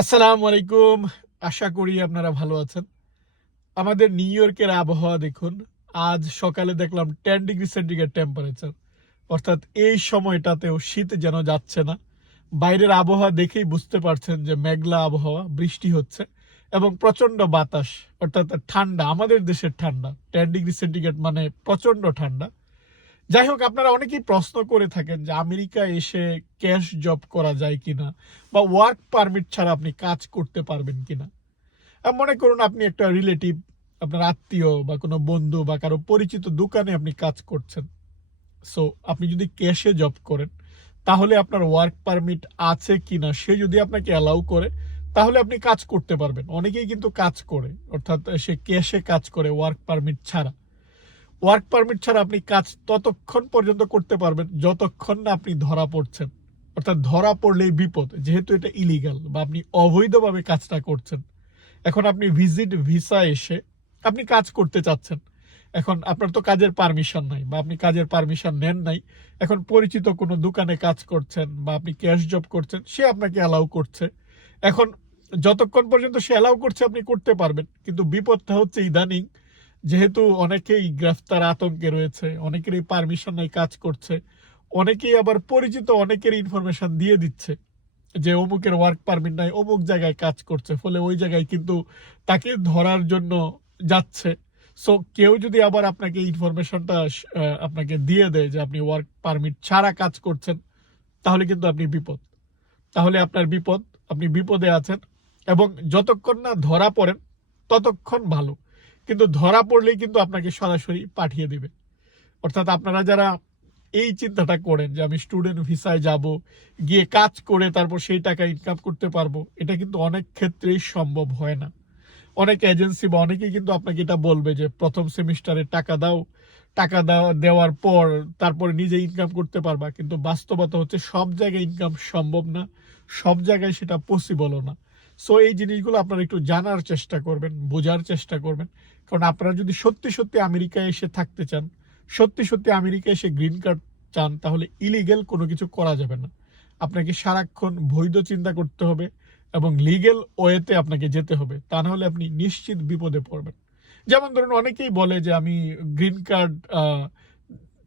আসসালামু আলাইকুম আশা করি আপনারা ভালো আছেন। আমাদের নিউ ইয়র্কের আবহাওয়া দেখুন। আজ সকালে দেখলাম টেন ডিগ্রি সেন্টিগ্রেড টেম্পারেচার অর্থাৎ এই সময়টাতেও শীত যেন যাচ্ছে না। বাইরের আবহাওয়া দেখেই বুঝতে পারছেন যে মেঘলা আবহাওয়া, বৃষ্টি হচ্ছে এবং প্রচণ্ড বাতাস, অর্থাৎ ঠান্ডা। আমাদের দেশের ঠান্ডা। টেন ডিগ্রি সেন্টিগ্রেড মানে প্রচণ্ড ঠান্ডা। যাই হোক আপনারা অনেকেই প্রশ্ন করে থাকেন যে আমেরিকা এসে ক্যাশ জব করা যায় কিনা বা ওয়ার্ক পারমিট ছাড়া আপনি কাজ করতে পারবেন কিনা। মনে করুন আপনি একটা রিলেটিভ, আপনার আত্মীয় বা কোনো বন্ধু বা কারও পরিচিত দোকানে আপনি কাজ করছেন। সো, আপনি যদি ক্যাশে জব করেন, তাহলে আপনার ওয়ার্ক পারমিট আছে কিনা সে যদি আপনাকে অ্যালাউ করে, তাহলে আপনি কাজ করতে পারবেন। অনেকেই কিন্তু কাজ করে, অর্থাৎ সে ক্যাশে কাজ করে ওয়ার্ক পারমিট ছাড়া। ওয়ার্ক পারমিট ছাড়া আপনি কাজ ততক্ষণ পর্যন্ত করতে পারবেন, যতক্ষণ না আপনি ধরা পড়ছেন। অর্থাৎ ধরা পড়লেই বিপদ, যেহেতু এটা ইলিগাল বা আপনি অবৈধভাবে কাজটা করছেন। এখন আপনি ভিজিট ভিসা এসে আপনি কাজ করতে চাচ্ছেন। এখন আপনার তো কাজের পারমিশন নাই বা আপনি কাজের পারমিশন নেন নাই। এখন পরিচিত কোনো দোকানে কাজ করছেন বা আপনি ক্যাশ জব করছেন, সে আপনাকে অ্যালাউ করছে। এখন যতক্ষণ পর্যন্ত সে অ্যালাউ করছে, আপনি করতে পারবেন। কিন্তু বিপদটা হচ্ছে ইদানিং যেহেতু অনেকেই গ্রেফতার আতঙ্কে রয়েছে, অনেকেরই পারমিশন নাই কাজ করছে, অনেকেই আবার পরিচিত অনেকের ইনফরমেশন দিয়ে দিচ্ছে যে অমুকের ওয়ার্ক পারমিট নাই, অমুক জায়গায় কাজ করছে, ফলে ওই জায়গায় কিন্তু তাকে ধরার জন্য যাচ্ছে। সো কেউ যদি আবার আপনাকে ইনফরমেশনটা আপনাকে দিয়ে দেয় যে আপনি ওয়ার্ক পারমিট ছাড়া কাজ করছেন, তাহলে কিন্তু আপনি বিপদ। তাহলে আপনার বিপদ, আপনি বিপদে আছেন এবং যতক্ষণ না ধরা পড়েন, ততক্ষণ ভালো। কিন্তু ধরা পড়লেই কিন্তু আপনাকে সরাসরি পাঠিয়ে দিবে। অর্থাৎ আপনারা যারা এই চিন্তাটা করেন যে আমি স্টুডেন্ট ভিসায় যাব, গিয়ে কাজ করে তারপর সেই টাকা ইনকাম করতে পারব, এটা কিন্তু অনেক ক্ষেত্রেই সম্ভব হয় না। অনেক এজেন্সি বা অনেকেই কিন্তু আপনাকে এটা বলবে যে, প্রথম সেমিস্টারে টাকা দাও। টাকা দেওয়া দেওয়ার পর তারপরে নিজে ইনকাম করতে পারবা। কিন্তু বাস্তবতা হচ্ছে সব জায়গায় ইনকাম সম্ভব না, সব জায়গায় সেটা পসিবলও না। সো এই জিনিসগুলো আপনারা একটু জানার চেষ্টা করবেন, বোঝার চেষ্টা করবেন। কারণ আপনারা যদি সত্যি সত্যি আমেরিকায় এসে থাকতে চান, সত্যি সত্যি আমেরিকায় এসে গ্রিন কার্ড চান, তাহলে ইলিগেল কোনো কিছু করা যাবে না। আপনাকে সারাক্ষণ বৈধ চিন্তা করতে হবে এবং লিগেল ওয়েতে আপনাকে যেতে হবে, তা না হলে আপনি নিশ্চিত বিপদে পড়বেন। যেমন ধরুন, অনেকেই বলে যে আমি গ্রিন কার্ড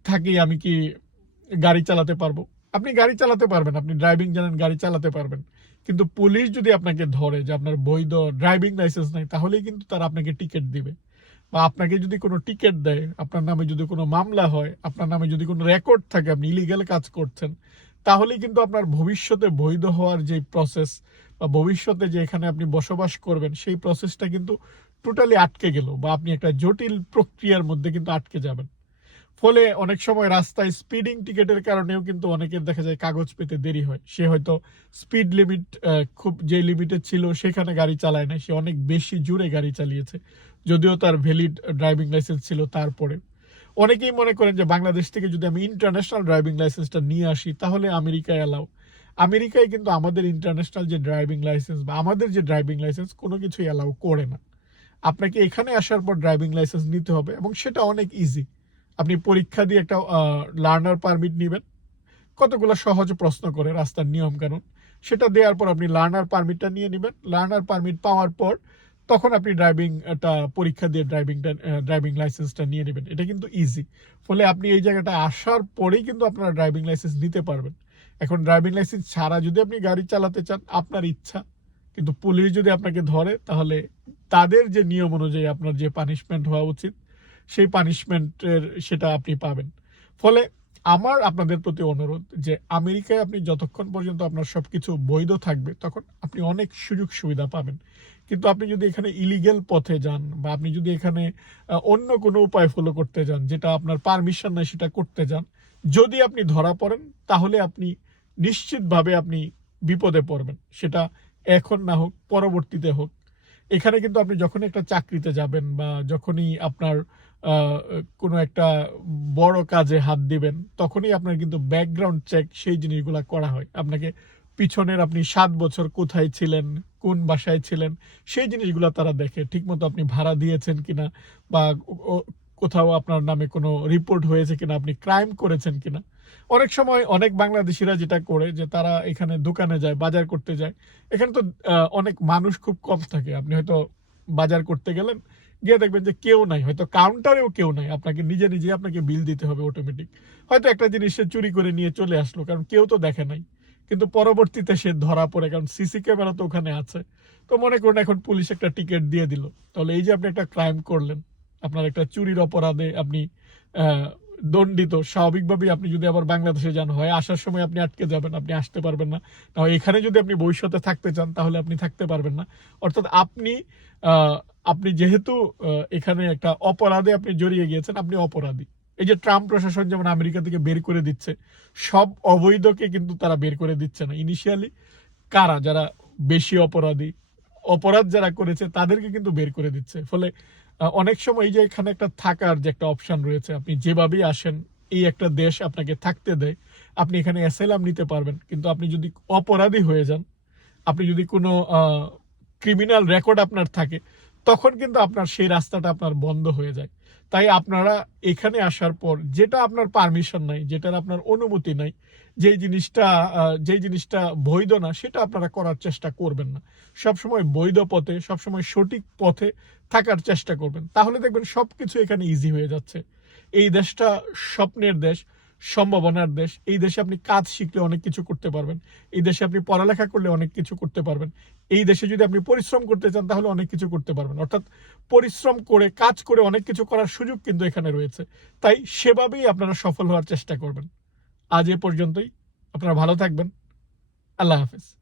থাকি আমি কি গাড়ি চালাতে পারব? আপনি গাড়ি চালাতে পারবেন, আপনি ড্রাইভিং জানেন, গাড়ি চালাতে পারবেন। কিন্তু পুলিশ যদি আপনাকে ধরে যে আপনার বৈধ ড্রাইভিং লাইসেন্স নাই, তাহলেই কিন্তু তারা আপনাকে টিকিট দিবে। বা আপনাকে যদি কোনো টিকিট দেয়, আপনার নামে যদি কোনো মামলা হয়, আপনার নামে যদি কোনো রেকর্ড থাকে, আপনি ইলিগাল কাজ করছেন, তাহলেই কিন্তু আপনার ভবিষ্যতে বৈধ হওয়ার যে প্রসেস বা ভবিষ্যতে যে এখানে আপনি বসবাস করবেন, সেই প্রসেসটা কিন্তু টোটালি আটকে গেল বা আপনি একটা জটিল প্রক্রিয়ার মধ্যে কিন্তু আটকে যাবেন। ফলে অনেক সময় রাস্তায় স্পিডিং টিকেটের কারণেও কিন্তু অনেকের দেখা যায় কাগজ পেতে দেরি হয়। সে হয়তো স্পিড লিমিট খুব যে লিমিটে ছিল সেখানে গাড়ি চালায় না সে অনেক বেশি জুড়ে গাড়ি চালিয়েছে, যদিও তার ভ্যালিড ড্রাইভিং লাইসেন্স ছিল তারপরে। অনেকেই মনে করেন যে বাংলাদেশ থেকে যদি আমি ইন্টারন্যাশনাল ড্রাইভিং লাইসেন্সটা নিয়ে আসি, তাহলে আমেরিকায় অ্যালাউ আমেরিকায় কিন্তু আমাদের ইন্টারন্যাশনাল যে ড্রাইভিং লাইসেন্স বা আমাদের যে ড্রাইভিং লাইসেন্স কোনো কিছুই অ্যালাউ করে না। আপনাকে এখানে আসার পর ড্রাইভিং লাইসেন্স নিতে হবে এবং সেটা অনেক ইজি আপনি পরীক্ষা দিয়ে একটা লার্নার পারমিট নেবেন। কতগুলো সহজ প্রশ্ন করে রাস্তার নিয়ম কানুন সেটা দেওয়ার পর আপনি লার্নার পারমিটটা নিয়ে নেবেন। লার্নার পারমিট পাওয়ার পর তখন আপনি ড্রাইভিং একটা পরীক্ষা দিয়ে ড্রাইভিংটা ড্রাইভিং লাইসেন্সটা নিয়ে নেবেন। এটা কিন্তু ইজি ফলে আপনি এই জায়গাটা আসার পরেই কিন্তু আপনারা ড্রাইভিং লাইসেন্স নিতে পারবেন। এখন ড্রাইভিং লাইসেন্স ছাড়া যদি আপনি গাড়ি চালাতে চান, আপনার ইচ্ছা। কিন্তু পুলিশ যদি আপনাকে ধরে, তাহলে তাদের যে নিয়ম অনুযায়ী আপনার যে পানিশমেন্ট হওয়া উচিত সেই পানিশমেন্টের সেটা আপনি পাবেন। ফলে আমার আপনাদের প্রতি অনুরোধ যে আমেরিকায় আপনি যতক্ষণ পর্যন্ত আপনার সব কিছু বৈধ থাকবে, তখন আপনি অনেক সুযোগ সুবিধা পাবেন। কিন্তু আপনি যদি এখানে ইলিগেল পথে যান বা আপনি যদি এখানে অন্য কোনো উপায় ফলো করতে যান, যেটা আপনার পারমিশন নেই সেটা করতে যান, যদি আপনি ধরা পড়েন, তাহলে আপনি নিশ্চিতভাবে আপনি বিপদে পড়বেন। সেটা এখন না হোক, পরবর্তীতে হোক। এখানে কিন্তু আপনি যখনই একটা চাকরিতে যাবেন বা যখনই আপনার কোনো একটা বড় কাজে হাত দিবেন, তখনই আপনার কিন্তু ব্যাকগ্রাউন্ড চেক সেই জিনিসগুলো করা হয়। আপনাকে পিছনের আপনি সাত বছর কোথায় ছিলেন, কোন বাসায় ছিলেন, সেই জিনিসগুলো তারা দেখে। ঠিকমতো আপনি ভাড়া দিয়েছেন কিনা বা কোথাও আপনার নামে কোনো রিপোর্ট হয়েছে কিনা, আপনি ক্রাইম করেছেন কিনা অনেক সময় অনেক বাংলাদেশিরা যেটা করে যে তারা এখানে দোকানে যায়, বাজার করতে যায়। এখানে তো অনেক মানুষ খুব কম থাকে। আপনি হয়তো বাজার করতে গেলেন, গিয়ে দেখবেন যে কেউ নাই। হয়তো কাউন্টারেও কেউ নাই। আপনাকে নিজে নিজে আপনাকে বিল দিতে হবে অটোমেটিক হয়তো একটা জিনিস সে চুরি করে নিয়ে চলে আসলো, কারণ কেউ তো দেখে নাই। কিন্তু পরবর্তীতে সে ধরা পড়ে, কারণ সিসি ক্যামেরা তো ওখানে আছে। তো মনে করুন এখন পুলিশ একটা টিকিট দিয়ে দিল। তাহলে এই যে আপনি একটা ক্রাইম করলেন, আপনার একটা চুরির অপরাধে আপনি দণ্ডিত, স্বাভাবিকভাবেই আপনি যদি আবার বাংলাদেশে যান, হয় আসার সময় আপনি আটকে যাবেন, আপনি আসতে পারবেন না। না এখানে যদি আপনি ভবিষ্যতে থাকতে চান, তাহলে আপনি থাকতে পারবেন না। অর্থাৎ আপনি আপনি যেহেতু এখানে একটা অপরাধে আপনি জড়িয়ে গিয়েছেন, আপনি অপরাধী। এই যে ট্রাম্প প্রশাসন যেমন আমেরিকা থেকে বের করে দিচ্ছে, সব অবৈধকে কিন্তু তারা বের করে দিচ্ছে না। ইনিশিয়ালি কারা? যারা বেশি অপরাধী, অপরাধ যারা করেছে, তাদেরকে কিন্তু বের করে দিচ্ছে। ফলে অনেক সময় এই যে এখানে একটা থাকার যে একটা অপশন রয়েছে, আপনি যেভাবেই আসেন, এই একটা দেশ আপনাকে থাকতে দেয়। আপনি এখানে অ্যাসাইলাম নিতে পারবেন। কিন্তু আপনি যদি অপরাধী হয়ে যান, আপনি যদি কোনো ক্রিমিনাল রেকর্ড আপনার থাকে, তখন কিন্তু আপনার সেই রাস্তাটা আপনার বন্ধ হয়ে যায়। তাই আপনারা এখানে আসার পর যেটা আপনার পারমিশন নাই, যেটার আপনার অনুমতি নাই, যেই জিনিসটা যেই জিনিসটা বৈধ না, সেটা আপনারা করার চেষ্টা করবেন না। সবসময় বৈধ পথে, সবসময় সঠিক পথে থাকার চেষ্টা করবেন। তাহলে দেখবেন সবকিছু এখানে ইজি হয়ে যাচ্ছে। এই দেশটা স্বপ্নের দেশ, সম্ভাবনার দেশ। এই দেশে আপনি কাজ শিখলে অনেক কিছু করতে পারবেন। এই দেশে আপনি পড়ালেখা করলে অনেক কিছু করতে পারবেন। এই দেশে যদি আপনি পরিশ্রম করতে চান, তাহলে অনেক কিছু করতে পারবেন। অর্থাৎ পরিশ্রম করে, কাজ করে অনেক কিছু করার সুযোগ কিন্তু এখানে রয়েছে। তাই সেভাবেই আপনারা সফল হওয়ার চেষ্টা করবেন। আজ এ পর্যন্তই। আপনারা ভালো থাকবেন। আল্লাহ হাফেজ।